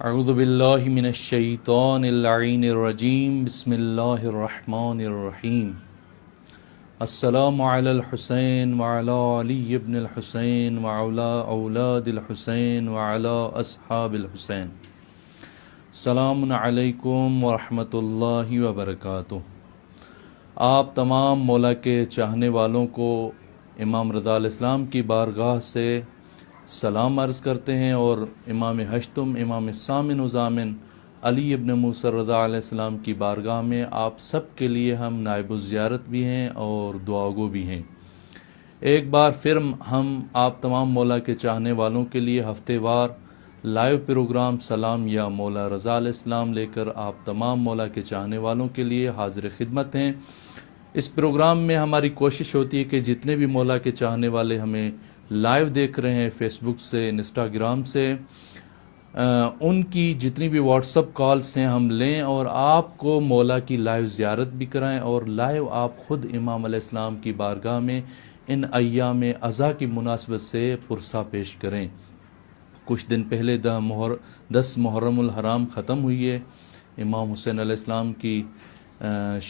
اعوذ باللہ من الشیطان اللعین الرجیم بسم اللہ الرحمن الرحیم السلام علی الحسین وعلی علی ابن الحسین وعلی اولاد الحسین وعلی اصحاب الحسین. السلام علیکم ورحمۃ اللہ وبرکاتہ. آپ تمام مولا کے چاہنے والوں کو امام رضا علیہ السلام کی بارگاہ سے سلام عرض کرتے ہیں، اور امام ہشتم امام سامن و ضامن علی ابن موسیٰ رضا علیہ السلام کی بارگاہ میں آپ سب کے لیے ہم نائب الزیارت بھی ہیں اور دعاگو بھی ہیں. ایک بار پھر ہم آپ تمام مولا کے چاہنے والوں کے لیے ہفتے وار لائیو پروگرام سلام یا مولا رضا علیہ السلام لے کر آپ تمام مولا کے چاہنے والوں کے لیے حاضر خدمت ہیں. اس پروگرام میں ہماری کوشش ہوتی ہے کہ جتنے بھی مولا کے چاہنے والے ہمیں لائیو دیکھ رہے ہیں فیس بک سے، انسٹاگرام سے، ان کی جتنی بھی واٹس اپ کالز ہیں ہم لیں اور آپ کو مولا کی لائیو زیارت بھی کرائیں، اور لائیو آپ خود امام علیہ السلام کی بارگاہ میں ان ایام عزا کی مناسبت سے پرسہ پیش کریں. کچھ دن پہلے 10 محرم الحرام ختم ہوئی ہے. امام حسین علیہ السلام کی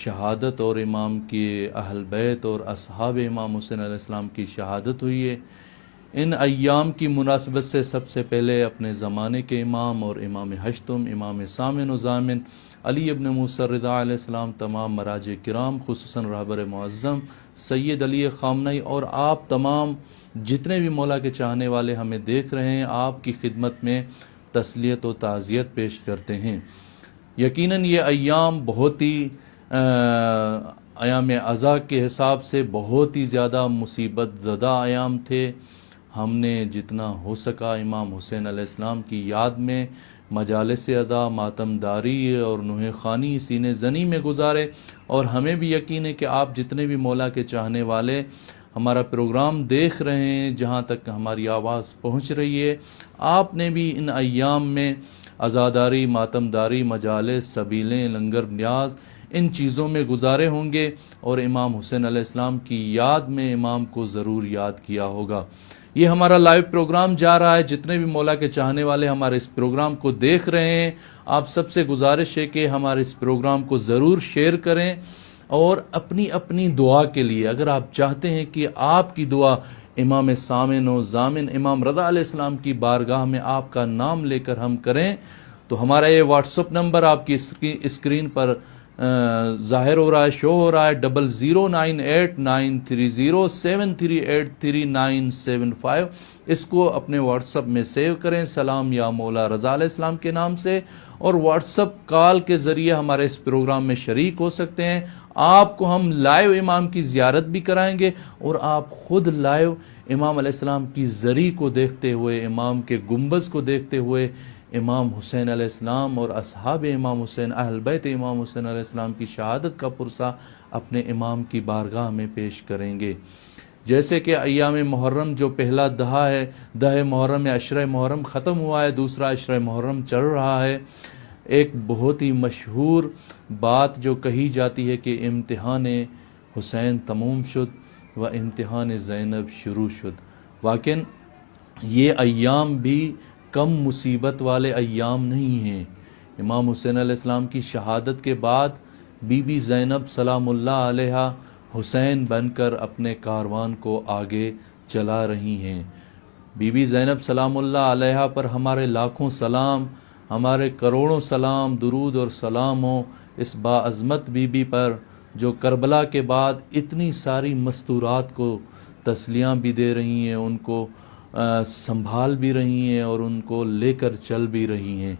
شہادت اور امام کی اہل بیت اور اصحاب امام حسین علیہ السلام کی شہادت ہوئی ہے. ان ایام کی مناسبت سے سب سے پہلے اپنے زمانے کے امام اور امام ہشتم امام سامن و ضامن علی ابن موسیٰ رضا علیہ السلام، تمام مراجع کرام خصوصاً رہبر معظم سید علی خامنئی اور آپ تمام جتنے بھی مولا کے چاہنے والے ہمیں دیکھ رہے ہیں، آپ کی خدمت میں تسلیت و تعزیت پیش کرتے ہیں. یقیناً یہ ایام بہت ہی ایام عزا کے حساب سے بہت ہی زیادہ مصیبت زدہ ایام تھے. ہم نے جتنا ہو سکا امام حسین علیہ السلام کی یاد میں مجالس ادا، ماتم داری اور نوحہ خوانی سینے زنی میں گزارے، اور ہمیں بھی یقین ہے کہ آپ جتنے بھی مولا کے چاہنے والے ہمارا پروگرام دیکھ رہے ہیں، جہاں تک ہماری آواز پہنچ رہی ہے، آپ نے بھی ان ایام میں عزاداری، ماتم داری، مجالس، سبیلیں، لنگر نیاز ان چیزوں میں گزارے ہوں گے، اور امام حسین علیہ السلام کی یاد میں امام کو ضرور یاد کیا ہوگا. یہ ہمارا لائیو پروگرام جا رہا ہے. جتنے بھی مولا کے چاہنے والے ہمارے اس پروگرام کو دیکھ رہے ہیں، آپ سب سے گزارش ہے کہ ہمارے اس پروگرام کو ضرور شیئر کریں، اور اپنی دعا کے لیے اگر آپ چاہتے ہیں کہ آپ کی دعا امام سامن و ضامن امام رضا علیہ السلام کی بارگاہ میں آپ کا نام لے کر ہم کریں، تو ہمارا یہ واٹس اپ نمبر آپ کی اسکرین پر ظاہر ہو رہا ہے، شو ہو رہا ہے، 00989307383975. اس کو اپنے واٹس اپ میں سیو کریں، سلام یا مولا رضا علیہ السلام کے نام سے، اور واٹس اپ کال کے ذریعے ہمارے اس پروگرام میں شریک ہو سکتے ہیں. آپ کو ہم لائیو امام کی زیارت بھی کرائیں گے، اور آپ خود لائیو امام علیہ السلام کی زری کو دیکھتے ہوئے، امام کے گنبز کو دیکھتے ہوئے امام حسین علیہ السلام اور اصحاب امام حسین، اہل بیت امام حسین علیہ السلام کی شہادت کا پرسہ اپنے امام کی بارگاہ میں پیش کریں گے. جیسے کہ ایام محرم جو پہلا دہا ہے، 10 محرم یا عشرہ محرم ختم ہوا ہے، دوسرا عشرہ محرم چل رہا ہے. ایک بہت ہی مشہور بات جو کہی جاتی ہے کہ امتحان حسین تموم شد و امتحان زینب شروع شد. واقعاً یہ ایام بھی کم مصیبت والے ایام نہیں ہیں. امام حسین علیہ السلام کی شہادت کے بعد بی بی زینب سلام اللہ علیہا حسین بن کر اپنے کاروان کو آگے چلا رہی ہیں. بی بی زینب سلام اللہ علیہا پر ہمارے لاکھوں سلام، ہمارے کروڑوں سلام، درود اور سلام ہو اس باعظمت بی بی پر، جو کربلا کے بعد اتنی ساری مستورات کو تسلیاں بھی دے رہی ہیں، ان کو سنبھال بھی رہی ہیں، اور ان کو لے کر چل بھی رہی ہیں.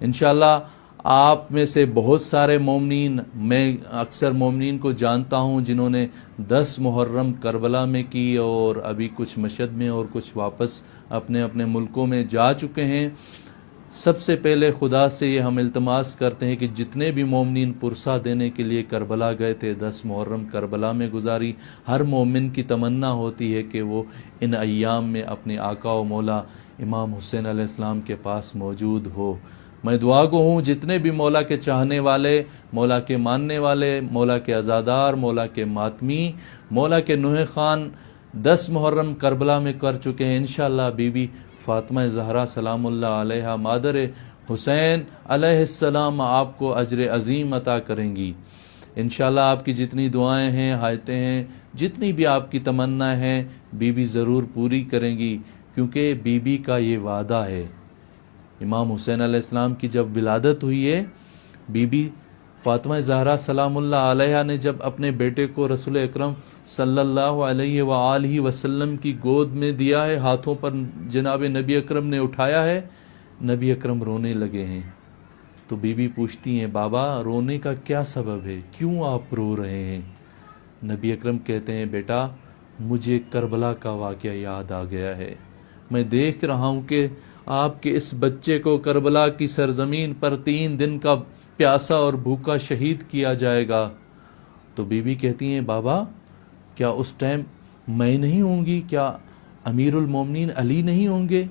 انشاءاللہ آپ میں سے بہت سارے مومنین، میں اکثر مومنین کو جانتا ہوں جنہوں نے 10 محرم کربلا میں کی، اور ابھی کچھ مشہد میں اور کچھ واپس اپنے اپنے ملکوں میں جا چکے ہیں. سب سے پہلے خدا سے یہ ہم التماس کرتے ہیں کہ جتنے بھی مومنین پرسہ دینے کے لیے کربلا گئے تھے، 10 محرم کربلا میں گزاری، ہر مومن کی تمنا ہوتی ہے کہ وہ ان ایام میں اپنے آقا و مولا امام حسین علیہ السلام کے پاس موجود ہو. میں دعا گو ہوں جتنے بھی مولا کے چاہنے والے، مولا کے ماننے والے، مولا کے عزادار، مولا کے ماتمی، مولا کے نوحہ خوان 10 محرم کربلا میں کر چکے ہیں. انشاءاللہ بی بی فاطمہ زہرا سلام اللہ علیہا، مادر حسین علیہ السلام آپ کو اجر عظیم عطا کریں گی۔ انشاءاللہ آپ کی جتنی دعائیں ہیں، حاجتیں ہیں، جتنی بھی آپ کی تمنا ہیں، بی بی ضرور پوری کریں گی، کیونکہ بی بی کا یہ وعدہ ہے۔ امام حسین علیہ السلام کی جب ولادت ہوئی ہے، بی بی فاطمہ زہرا سلام اللہ علیہا نے جب اپنے بیٹے کو رسول اکرم صلی اللہ علیہ وآلہ وسلم کی گود میں دیا ہے، ہاتھوں پر جناب نبی اکرم نے اٹھایا ہے، نبی اکرم رونے لگے ہیں۔ تو بی بی پوچھتی ہیں بابا رونے کا کیا سبب ہے، کیوں آپ رو رہے ہیں؟ نبی اکرم کہتے ہیں بیٹا مجھے کربلا کا واقعہ یاد آ گیا ہے، میں دیکھ رہا ہوں کہ آپ کے اس بچے کو کربلا کی سرزمین پر 3 دن کا پیاسا اور بھوکا شہید کیا جائے گا۔ تو بی بی کہتی ہیں بابا کیا اس ٹائم میں نہیں ہوں گی، کیا امیر المومنین علی نہیں ہوں گے؟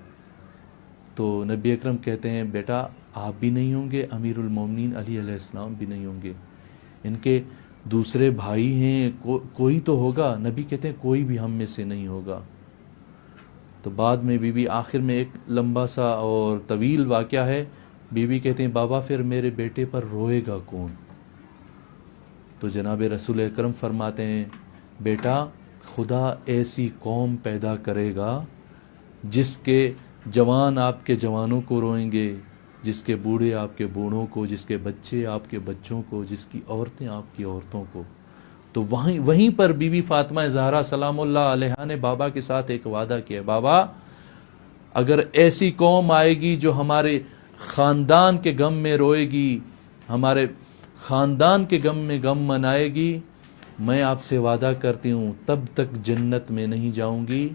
تو نبی اکرم کہتے ہیں بیٹا آپ بھی نہیں ہوں گے، امیر المومنین علی علیہ السلام بھی نہیں ہوں گے، ان کے دوسرے بھائی ہیں، کوئی تو ہوگا۔ نبی کہتے ہیں کوئی بھی ہم میں سے نہیں ہوگا۔ تو بعد میں بی بی آخر میں ایک لمبا سا اور طویل واقعہ ہے، بی بی کہتے ہیں بابا پھر میرے بیٹے پر روئے گا کون؟ تو جناب رسول اکرم فرماتے ہیں بیٹا خدا ایسی قوم پیدا کرے گا جس کے جوان آپ کے جوانوں کو روئیں گے، جس کے بوڑھے آپ کے بوڑھوں کو، جس کے بچے آپ کے بچوں کو، جس کی عورتیں آپ کی عورتوں کو۔ تو وہیں پر بی بی فاطمہ زہرا سلام اللہ علیہا نے بابا کے ساتھ ایک وعدہ کیا، بابا اگر ایسی قوم آئے گی جو ہمارے خاندان کے غم میں روئے گی، ہمارے خاندان کے غم میں غم منائے گی، میں آپ سے وعدہ کرتی ہوں تب تک جنت میں نہیں جاؤں گی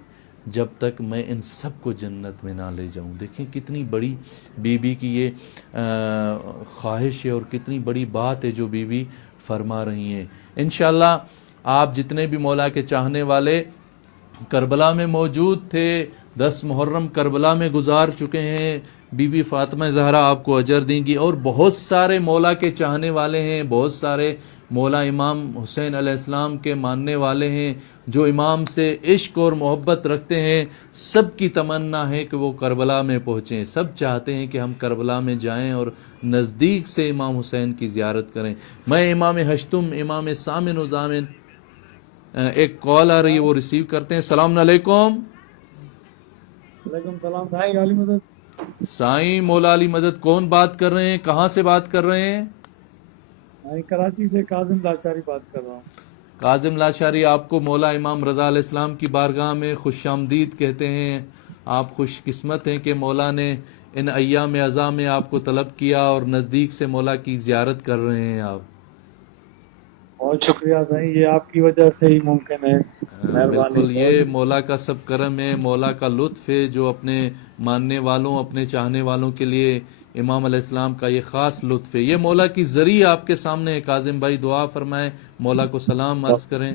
جب تک میں ان سب کو جنت میں نہ لے جاؤں۔ دیکھیں کتنی بڑی بی بی کی یہ خواہش ہے اور کتنی بڑی بات ہے جو بی بی فرما رہی ہیں۔ انشاءاللہ آپ جتنے بھی مولا کے چاہنے والے کربلا میں موجود تھے، 10 محرم کربلا میں گزار چکے ہیں، بی بی فاطمہ زہرا آپ کو اجر دیں گی، اور بہت سارے مولا کے چاہنے والے ہیں، بہت سارے مولا امام حسین علیہ السلام کے ماننے والے ہیں، جو امام سے عشق اور محبت رکھتے ہیں، سب کی تمنا ہے کہ وہ کربلا میں پہنچیں، سب چاہتے ہیں کہ ہم کربلا میں جائیں اور نزدیک سے امام حسین کی زیارت کریں۔ میں امام ہشتم، امام سامن و زامن، ایک کال آ رہی ہے وہ ریسیو کرتے ہیں۔ السلام علیکم۔ وعلیکم السلام بھائی، علی مدد۔ سائیں مولا علی مدد، کون بات کر رہے ہیں، کہاں سے بات کر رہے ہیں؟ میں کراچی سے کاظم لاشاری بات کر رہا ہوں۔ کاظم لاشاری، آپ کو مولا امام رضا علیہ السلام کی بارگاہ میں خوش آمدید کہتے ہیں۔ آپ خوش قسمت ہیں کہ مولا نے ان ایام اعزاں میں آپ کو طلب کیا اور نزدیک سے مولا کی زیارت کر رہے ہیں آپ۔ بہت شکریہ سائیں، یہ آپ کی وجہ سے ہی ممکن ہے، مہربانی بالکل، یہ مولا کا سب کرم ہے، مولا کا لطف ہے جو اپنے ماننے والوں، اپنے چاہنے والوں کے لیے امام علیہ السلام کا یہ خاص لطف ہے۔ یہ مولا کی ذریعہ آپ کے سامنے ہے۔ کاظم بھائی دعا فرمائیں، مولا کو سلام عرض کریں۔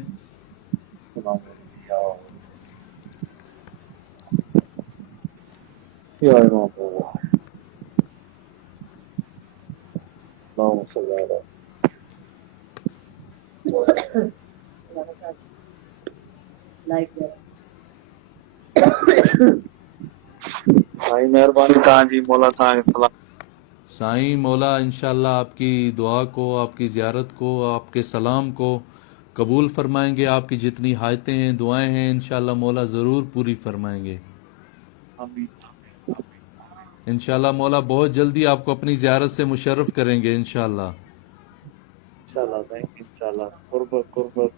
بھائی مہربانی تاں جی، مولا تاں کے سلام۔ سائیں مولا انشاءاللہ آپ کی دعا کو، آپ کی زیارت کو، آپ کے سلام کو قبول فرمائیں گے۔ آپ کی جتنی حاجتیں ہیں، دعائیں ہیں، انشاءاللہ مولا ضرور پوری فرمائیں گے۔ آمین۔ انشاءاللہ مولا بہت جلدی آپ کو اپنی زیارت سے مشرف کریں گے انشاءاللہ۔ انشاءاللہ سائیں، انشاءاللہ قربت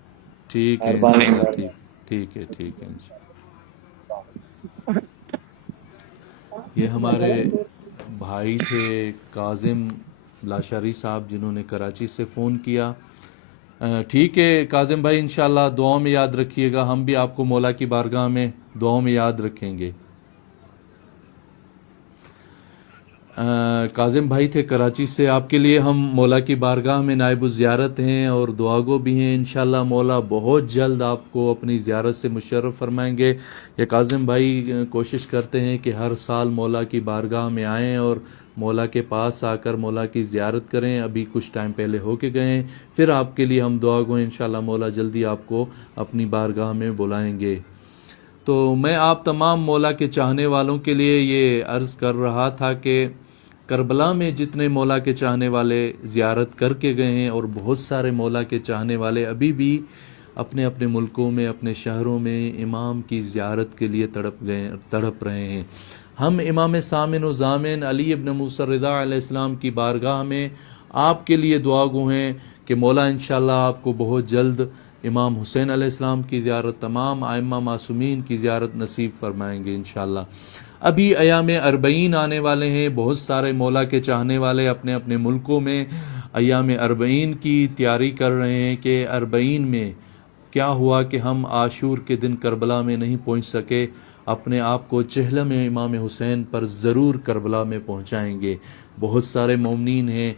ٹھیک ہے مہربانی۔ انشاءاللہ، ٹھیک ہے انشاءاللہ۔ یہ ہمارے بھائی تھے کاظم لاشاری صاحب جنہوں نے کراچی سے فون کیا۔ ٹھیک ہے کاظم بھائی، انشاءاللہ دعاؤں میں یاد رکھیے گا، ہم بھی آپ کو مولا کی بارگاہ میں دعاؤں میں یاد رکھیں گے۔ کاظم بھائی تھے کراچی سے، آپ کے لیے ہم مولا کی بارگاہ میں نائب الزیارت ہیں اور دعاگو بھی ہیں۔ انشاءاللہ مولا بہت جلد آپ کو اپنی زیارت سے مشرف فرمائیں گے۔ یہ کاظم بھائی کوشش کرتے ہیں کہ ہر سال مولا کی بارگاہ میں آئیں اور مولا کے پاس آ کر مولا کی زیارت کریں۔ ابھی کچھ ٹائم پہلے ہو کے گئے ہیں، پھر آپ کے لیے ہم دعا گو، انشاءاللہ مولا جلدی آپ کو اپنی بارگاہ میں بلائیں گے۔ تو میں آپ تمام مولا کے چاہنے والوں کے لیے یہ عرض کر رہا تھا کہ کربلا میں جتنے مولا کے چاہنے والے زیارت کر کے گئے ہیں، اور بہت سارے مولا کے چاہنے والے ابھی بھی اپنے اپنے ملکوں میں، اپنے شہروں میں امام کی زیارت کے لیے تڑپ رہے ہیں۔ ہم امام سامن و ضامن علی ابن موسیٰ رضا علیہ السلام کی بارگاہ میں آپ کے لیے دعا گو ہیں کہ مولا انشاءاللہ آپ کو بہت جلد امام حسین علیہ السلام کی زیارت، تمام ائمہ معصومین کی زیارت نصیب فرمائیں گے انشاءاللہ۔ ابھی ایام اربعین آنے والے ہیں، بہت سارے مولا کے چاہنے والے اپنے اپنے ملکوں میں ایام اربعین کی تیاری کر رہے ہیں کہ اربعین میں کیا ہوا کہ ہم عاشور کے دن کربلا میں نہیں پہنچ سکے، اپنے آپ کو چہلم امام حسین پر ضرور کربلا میں پہنچائیں گے۔ بہت سارے مومنین ہیں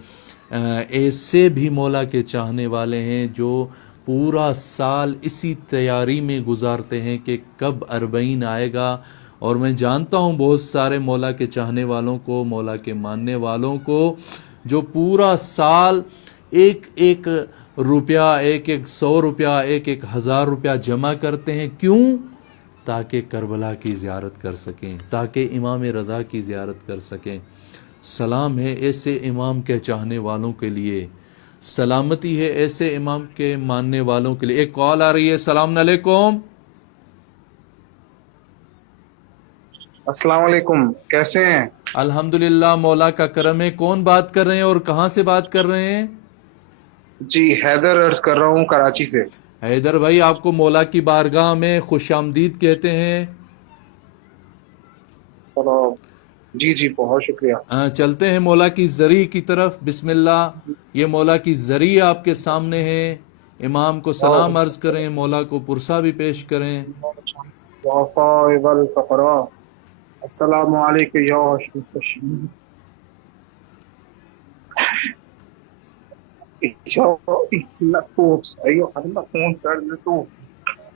ایسے بھی مولا کے چاہنے والے ہیں جو پورا سال اسی تیاری میں گزارتے ہیں کہ کب اربعین آئے گا، اور میں جانتا ہوں بہت سارے مولا کے چاہنے والوں کو، مولا کے ماننے والوں کو، جو پورا سال ایک ایک روپیہ، ایک ایک 100 روپیہ، ایک ایک 1000 روپیہ جمع کرتے ہیں۔ کیوں؟ تاکہ کربلا کی زیارت کر سکیں، تاکہ امام رضا کی زیارت کر سکیں۔ سلام ہے ایسے امام کے چاہنے والوں کے لیے، سلامتی ہے ایسے امام کے ماننے والوں کے لیے۔ ایک کال آ رہی ہے۔ السلام علیکم۔ السلام علیکم، کیسے ہیں؟ الحمدللہ، مولا کا کرم ہے۔ کون بات کر رہے ہیں اور کہاں سے بات کر رہے ہیں؟ جی حیدر عرض کر رہا ہوں کراچی سے۔ حیدر بھائی، آپ کو مولا کی بارگاہ میں خوش آمدید کہتے ہیں۔ سلام۔ جی جی، بہت شکریہ۔ چلتے ہیں مولا کی زری کی طرف۔ بسم اللہ۔ یہ مولا کی زری آپ کے سامنے ہے، امام کو سلام عرض کریں، مولا کو پرسہ بھی پیش کریں۔ السلام علیکم یا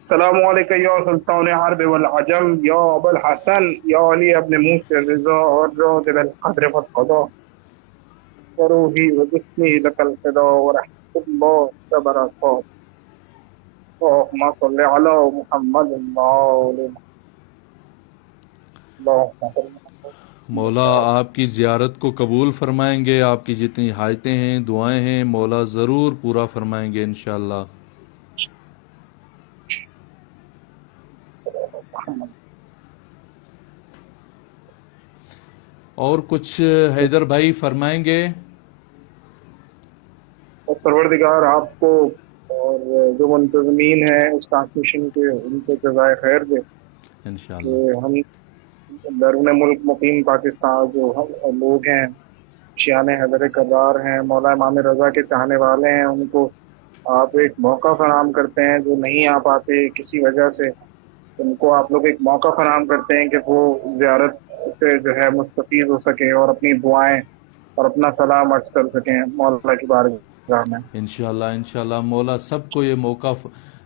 السلام علیکم یا سلطان حرب والعجم، یا ابو الحسن، یا علی ابن موسیٰ الرضا اور جو دل القدر والقضاء، وروحی و جسمی لک الفدا ورحمت اللہ وبرکاتہ، اللہم صلی علی محمد اللہم مولا آپ کی زیارت کو قبول فرمائیں گے، آپ کی جتنی حاجتیں ہیں، دعائیں ہیں، مولا ضرور پورا فرمائیں گے انشاءاللہ۔ اور کچھ حیدر بھائی فرمائیں گے؟ پروردگار آپ کو اور جو منتظمین ہیں اس ٹرانسمیشن کے، ان کو جزائے خیر دے انشاءاللہ۔ کہ ہم بیرون ملک مقیم پاکستان جو ہم لوگ ہیں، شیعان حیدر کرار ہیں، مولا امام رضا کے چاہنے والے ہیں، ان کو آپ ایک موقع فراہم کرتے ہیں جو نہیں آ پاتے کسی وجہ سے، ان کو آپ لوگ ایک موقع فراہم کرتے ہیں کہ وہ زیارت سے جو ہے مستفید ہو سکیں اور اپنی دعائیں اور اپنا سلام عرض کر سکیں مولا کی بارگاہ میں۔ انشاءاللہ انشاءاللہ مولا سب کو یہ موقع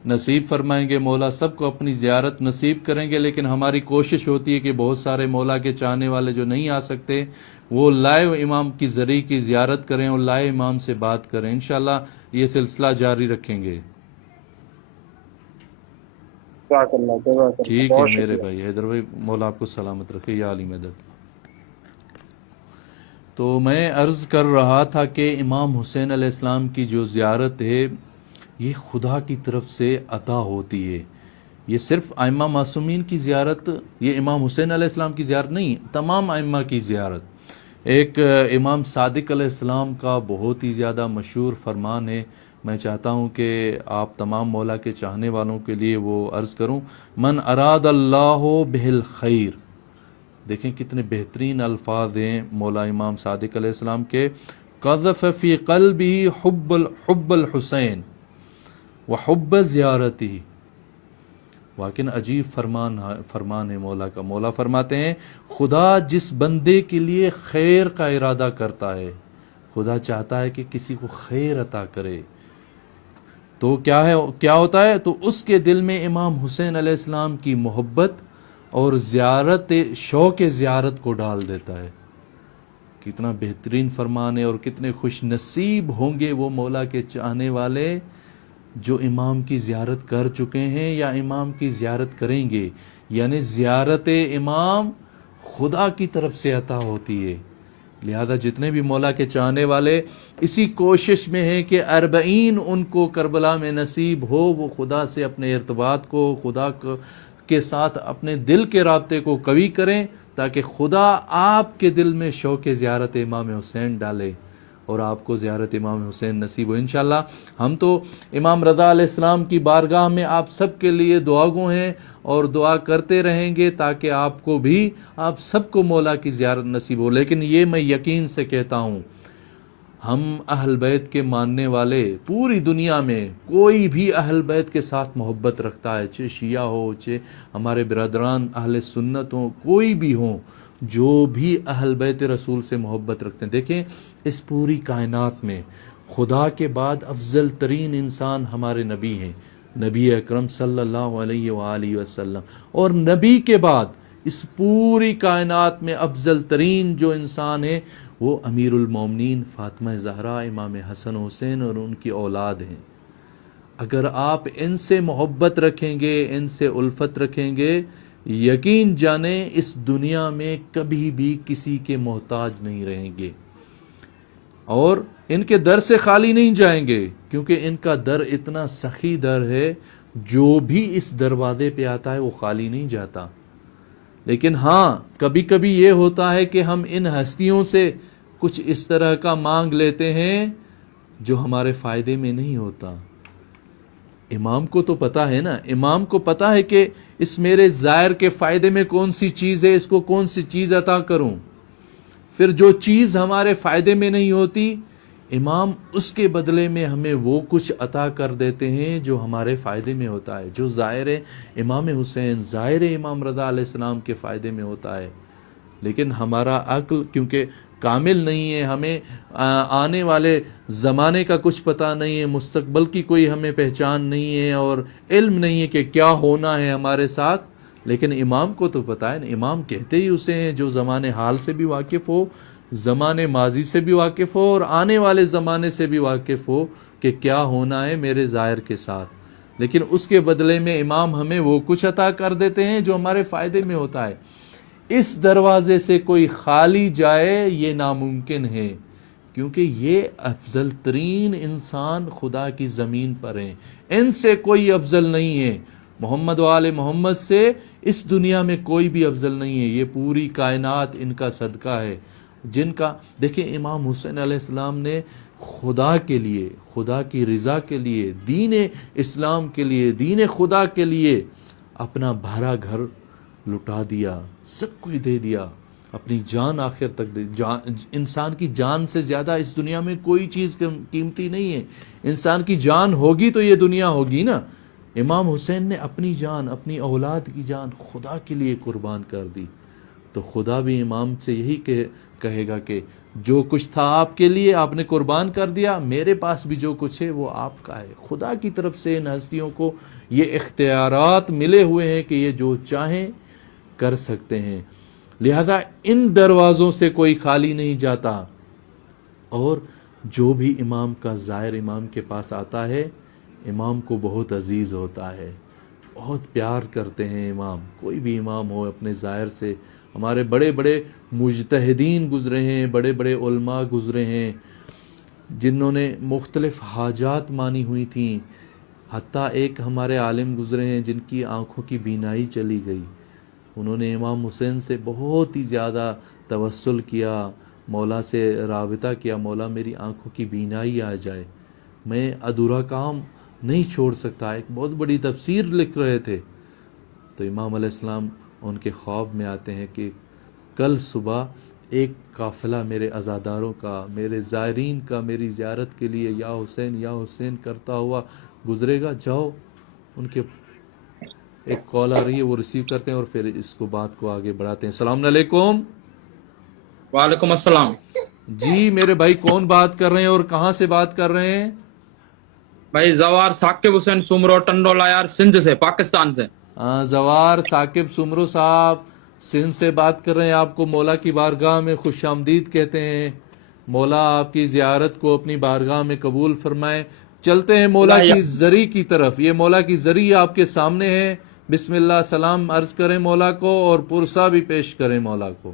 نصیب فرمائیں گے، مولا سب کو اپنی زیارت نصیب کریں گے، لیکن ہماری کوشش ہوتی ہے کہ بہت سارے مولا کے چاہنے والے جو نہیں آ سکتے وہ لائیو امام کی زری کی زیارت کریں اور لائیو امام سے بات کریں۔ انشاءاللہ یہ سلسلہ جاری رکھیں گے۔ ٹھیک ہے میرے بھائی حیدر بھائی، مولا آپ کو سلامت رکھے، یا علی مدد۔ تو میں عرض کر رہا تھا کہ امام حسین علیہ السلام کی جو زیارت ہے یہ خدا کی طرف سے عطا ہوتی ہے۔ یہ صرف ائمہ معصومین کی زیارت، یہ امام حسین علیہ السلام کی زیارت نہیں، تمام ائمہ کی زیارت۔ ایک امام صادق علیہ السلام کا بہت ہی زیادہ مشہور فرمان ہے، میں چاہتا ہوں کہ آپ تمام مولا کے چاہنے والوں کے لیے وہ عرض کروں۔ من اراد اللہ بہ الخیر، دیکھیں کتنے بہترین الفاظ ہیں مولا امام صادق علیہ السلام کے۔ قذف فی قلبہ حب الحسین وحب زیارتی، واقعی عجیب فرمان ہے مولا کا۔ مولا فرماتے ہیں خدا جس بندے کے لیے خیر کا ارادہ کرتا ہے، خدا چاہتا ہے کہ کسی کو خیر عطا کرے، تو کیا ہوتا ہے؟ تو اس کے دل میں امام حسین علیہ السلام کی محبت اور شوق زیارت کو ڈال دیتا ہے۔ کتنا بہترین فرمان ہے، اور کتنے خوش نصیب ہوں گے وہ مولا کے چاہنے والے جو امام کی زیارت کر چکے ہیں یا امام کی زیارت کریں گے۔ یعنی زیارت امام خدا کی طرف سے عطا ہوتی ہے، لہذا جتنے بھی مولا کے چاہنے والے اسی کوشش میں ہیں کہ 40 ان کو کربلا میں نصیب ہو، وہ خدا سے اپنے ارتباط کو، خدا کے ساتھ اپنے دل کے رابطے کو قوی کریں، تاکہ خدا آپ کے دل میں شوق زیارت امام حسین ڈالے اور آپ کو زیارت امام حسین نصیب ہو انشاءاللہ۔ ہم تو امام رضا علیہ السلام کی بارگاہ میں آپ سب کے لیے دعاگو ہیں اور دعا کرتے رہیں گے تاکہ آپ کو بھی، آپ سب کو مولا کی زیارت نصیب ہو۔ لیکن یہ میں یقین سے کہتا ہوں، ہم اہل بیت کے ماننے والے پوری دنیا میں کوئی بھی اہل بیت کے ساتھ محبت رکھتا ہے، چاہے شیعہ ہو، چاہے ہمارے برادران اہل سنت ہوں، کوئی بھی ہوں، جو بھی اہل بیت رسول سے محبت رکھتے ہیں۔ دیکھیں اس پوری کائنات میں خدا کے بعد افضل ترین انسان ہمارے نبی ہیں، نبی اکرم صلی اللہ علیہ وآلہ وسلم، اور نبی کے بعد اس پوری کائنات میں افضل ترین جو انسان ہے وہ امیر المومنین فاطمہ زہرا، امام حسن حسین اور ان کی اولاد ہیں۔ اگر آپ ان سے محبت رکھیں گے، ان سے الفت رکھیں گے، یقین جانیں اس دنیا میں کبھی بھی کسی کے محتاج نہیں رہیں گے، اور ان کے در سے خالی نہیں جائیں گے، کیونکہ ان کا در اتنا سخی در ہے، جو بھی اس دروازے پہ آتا ہے وہ خالی نہیں جاتا۔ لیکن ہاں کبھی کبھی یہ ہوتا ہے کہ ہم ان ہستیوں سے کچھ اس طرح کا مانگ لیتے ہیں جو ہمارے فائدے میں نہیں ہوتا۔ امام کو تو پتا ہے نا، امام کو پتا ہے کہ اس میرے زائر کے فائدے میں کون سی چیز ہے، اس کو کون سی چیز عطا کروں۔ پھر جو چیز ہمارے فائدے میں نہیں ہوتی، امام اس کے بدلے میں ہمیں وہ کچھ عطا کر دیتے ہیں جو ہمارے فائدے میں ہوتا ہے، جو ظاہر امام حسین، ظاہر امام رضا علیہ السلام کے فائدے میں ہوتا ہے۔ لیکن ہمارا عقل کیونکہ کامل نہیں ہے، ہمیں آنے والے زمانے کا کچھ پتہ نہیں ہے، مستقبل کی کوئی ہمیں پہچان نہیں ہے، اور علم نہیں ہے کہ کیا ہونا ہے ہمارے ساتھ۔ لیکن امام کو تو پتہ ہے نا، امام کہتے ہی اسے ہیں جو زمانے حال سے بھی واقف ہو، زمانے ماضی سے بھی واقف ہو، اور آنے والے زمانے سے بھی واقف ہو کہ کیا ہونا ہے میرے ظاہر کے ساتھ۔ لیکن اس کے بدلے میں امام ہمیں وہ کچھ عطا کر دیتے ہیں جو ہمارے فائدے میں ہوتا ہے۔ اس دروازے سے کوئی خالی جائے یہ ناممکن ہے، کیونکہ یہ افضل ترین انسان خدا کی زمین پر ہیں، ان سے کوئی افضل نہیں ہے، محمد و آل محمد سے اس دنیا میں کوئی بھی افضل نہیں ہے۔ یہ پوری کائنات ان کا صدقہ ہے، جن کا دیکھیں امام حسین علیہ السلام نے خدا کے لیے، خدا کی رضا کے لیے، دین اسلام کے لیے، دین خدا کے لیے اپنا بھرا گھر لٹا دیا، سب کچھ دے دیا، اپنی جان آخر تک دے۔ انسان کی جان سے زیادہ اس دنیا میں کوئی چیز قیمتی نہیں ہے۔ انسان کی جان ہوگی تو یہ دنیا ہوگی نا۔ امام حسین نے اپنی جان، اپنی اولاد کی جان خدا کے لیے قربان کر دی، تو خدا بھی امام سے یہی کہے گا کہ جو کچھ تھا آپ کے لیے آپ نے قربان کر دیا، میرے پاس بھی جو کچھ ہے وہ آپ کا ہے۔ خدا کی طرف سے ان ہستیوں کو یہ اختیارات ملے ہوئے ہیں کہ یہ جو چاہیں کر سکتے ہیں، لہذا ان دروازوں سے کوئی خالی نہیں جاتا، اور جو بھی امام کا زائر امام کے پاس آتا ہے امام کو بہت عزیز ہوتا ہے، بہت پیار کرتے ہیں امام۔ کوئی بھی امام ہو اپنے زائر سے، ہمارے بڑے بڑے مجتہدین گزرے ہیں، بڑے بڑے علماء گزرے ہیں جنہوں نے مختلف حاجات مانی ہوئی تھیں، حتیٰ ایک ہمارے عالم گزرے ہیں جن کی آنکھوں کی بینائی چلی گئی، انہوں نے امام حسین سے بہت ہی زیادہ توسل کیا، مولا سے رابطہ کیا، مولا میری آنکھوں کی بینائی آ جائے، میں ادھورا کام نہیں چھوڑ سکتا۔ ایک بہت بڑی تفسیر لکھ رہے تھے، تو امام علیہ السلام ان کے خواب میں آتے ہیں کہ کل صبح ایک قافلہ میرے عزاداروں کا، میرے زائرین کا میری زیارت کے لیے یا حسین کرتا ہوا گزرے گا، جاؤ۔ ان کے ایک کال آ رہی ہے، وہ ریسیو کرتے ہیں اور پھر اس کو بات کو آگے بڑھاتے ہیں۔ السلام علیکم۔ وعلیکم السلام۔ جی میرے بھائی کون بات کر رہے ہیں اور کہاں سے بات کر رہے ہیں؟ بھائی زوار ثاقب حسین سمرو ٹنڈولا یار، سندھ سے، پاکستان سے۔ زوار ثاقب سمرو صاحب سندھ سے بات کر رہے ہیں، آپ کو مولا کی بارگاہ میں خوش آمدید کہتے ہیں۔ مولا آپ کی زیارت کو اپنی بارگاہ میں قبول فرمائے۔ چلتے ہیں مولا کی زری کی طرف، یہ مولا کی زری آپ کے سامنے ہے، بسم اللہ، سلام عرض کریں مولا کو اور پرسہ بھی پیش کریں مولا کو۔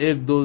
1-2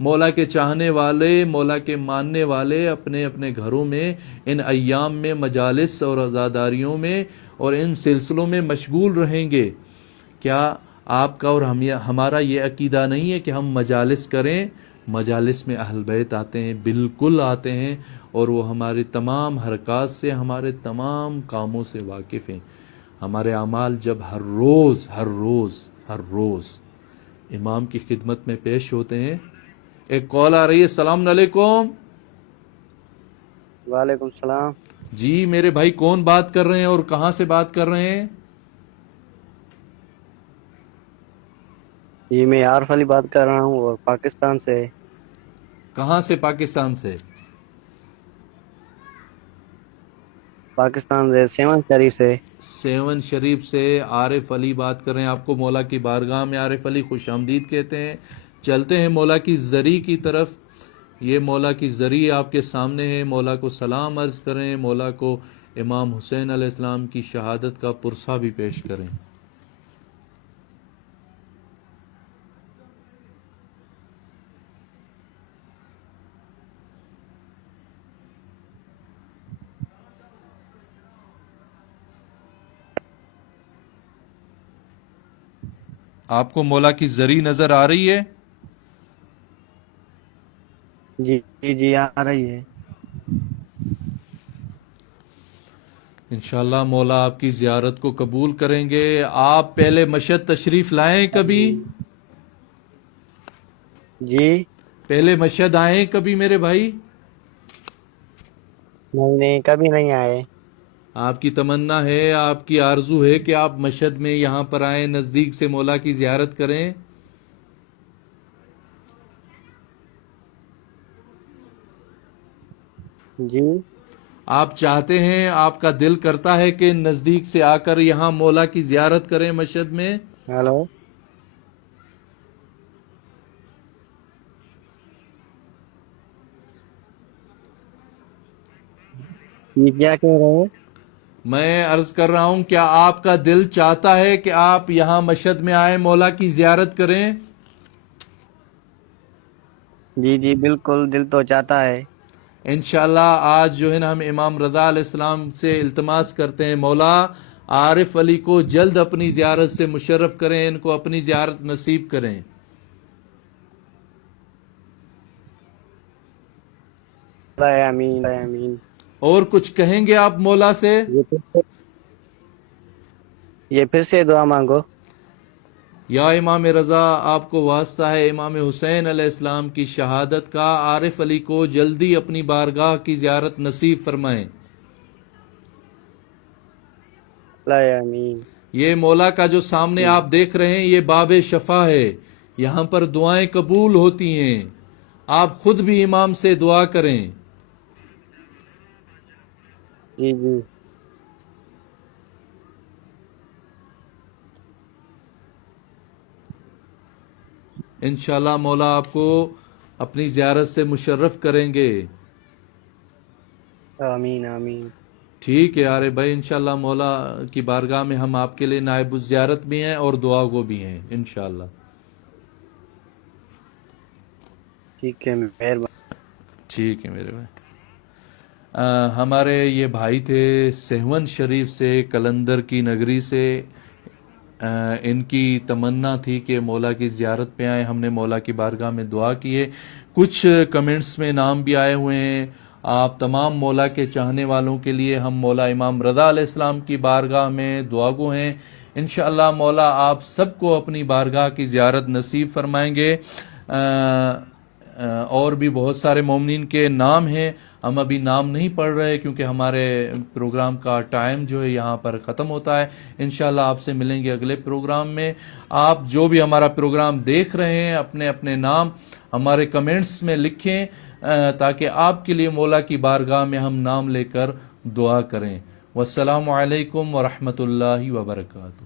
مولا کے چاہنے والے، مولا کے ماننے والے اپنے اپنے گھروں میں ان ایام میں مجالس اور عزاداریوں میں اور ان سلسلوں میں مشغول رہیں گے۔ کیا آپ کا اور ہمارا یہ عقیدہ نہیں ہے کہ ہم مجالس کریں؟ مجالس میں اہل بیت آتے ہیں، بالکل آتے ہیں، اور وہ ہمارے تمام حرکات سے، ہمارے تمام کاموں سے واقف ہیں۔ ہمارے اعمال جب ہر روز امام کی خدمت میں پیش ہوتے ہیں۔ ایک کال آ رہی ہے۔ السلام علیکم۔ وعلیکم السلام۔ جی میرے بھائی، کون بات کر رہے ہیں اور کہاں سے بات کر رہے ہیں؟ جی میں عارف علی بات کر رہا ہوں اور پاکستان سے۔ کہاں سے؟ پاکستان سے؟ پاکستان سے سیون شریف سے۔ سیون شریف سے عارف علی بات کر رہے ہیں۔ آپ کو مولا کی بارگاہ میں عارف علی خوش آمدید کہتے ہیں۔ چلتے ہیں مولا کی زری کی طرف۔ یہ مولا کی زری آپ کے سامنے ہے۔ مولا کو سلام عرض کریں، مولا کو امام حسین علیہ السلام کی شہادت کا پرسہ بھی پیش کریں۔ آپ کو مولا کی زری نظر آ رہی ہے؟ جی جی جی آ رہی ہے۔ انشاءاللہ مولا آپ کی زیارت کو قبول کریں گے۔ آپ پہلے مشہد تشریف لائیں کبھی؟ جی پہلے مشہد آئیں کبھی میرے بھائی؟ نہیں کبھی نہیں آئے۔ آپ کی تمنا ہے، آپ کی آرزو ہے کہ آپ مشہد میں یہاں پر آئیں، نزدیک سے مولا کی زیارت کریں؟ جی آپ چاہتے ہیں، آپ کا دل کرتا ہے کہ نزدیک سے آ کر یہاں مولا کی زیارت کریں مشہد میں؟ ہیلو یہ کیا کہہ رہے ہیں؟ میں عرض کر رہا ہوں، کیا آپ کا دل چاہتا ہے کہ آپ یہاں مشہد میں آئیں، مولا کی زیارت کریں؟ جی جی بالکل، دل تو چاہتا ہے۔ انشاءاللہ آج جو ہے نا ہم امام رضا علیہ السلام سے التماس کرتے ہیں، مولا عارف علی کو جلد اپنی زیارت سے مشرف کریں، ان کو اپنی زیارت نصیب کریں۔ آمین آمین۔ اور کچھ کہیں گے آپ مولا سے؟ یہ پھر سے دعا مانگو۔ یا امام رضا، آپ کو واسطہ ہے امام حسین علیہ السلام کی شہادت کا، عارف علی کو جلدی اپنی بارگاہ کی زیارت نصیب فرمائیں۔ آمین۔ یہ مولا کا جو سامنے آپ دیکھ رہے ہیں، یہ باب شفا ہے، یہاں پر دعائیں قبول ہوتی ہیں۔ آپ خود بھی امام سے دعا کریں۔ جی جی انشاءاللہ مولا آپ کو اپنی زیارت سے مشرف کریں گے۔ آمین آمین۔ ٹھیک ہے یار بھائی، انشاءاللہ مولا کی بارگاہ میں ہم آپ کے لیے نائب الزیارت بھی ہیں اور دعا گو بھی ہیں انشاءاللہ۔ ٹھیک ہے، مہربانی۔ ٹھیک ہے میرے بھائی۔ ہمارے یہ بھائی تھے سیون شریف سے، کلندر کی نگری سے۔ ان کی تمنا تھی کہ مولا کی زیارت پہ آئیں، ہم نے مولا کی بارگاہ میں دعا کی ہے۔ کچھ کمنٹس میں نام بھی آئے ہوئے ہیں۔ آپ تمام مولا کے چاہنے والوں کے لیے ہم مولا امام رضا علیہ السلام کی بارگاہ میں دعا گو ہیں۔ انشاءاللہ مولا آپ سب کو اپنی بارگاہ کی زیارت نصیب فرمائیں گے۔ اور بھی بہت سارے مومنین کے نام ہیں، ہم ابھی نام نہیں پڑھ رہے کیونکہ ہمارے پروگرام کا ٹائم جو ہے یہاں پر ختم ہوتا ہے۔ انشاءاللہ آپ سے ملیں گے اگلے پروگرام میں۔ آپ جو بھی ہمارا پروگرام دیکھ رہے ہیں، اپنے اپنے نام ہمارے کمنٹس میں لکھیں تاکہ آپ کے لیے مولا کی بارگاہ میں ہم نام لے کر دعا کریں۔ والسلام علیکم ورحمۃ اللہ وبرکاتہ۔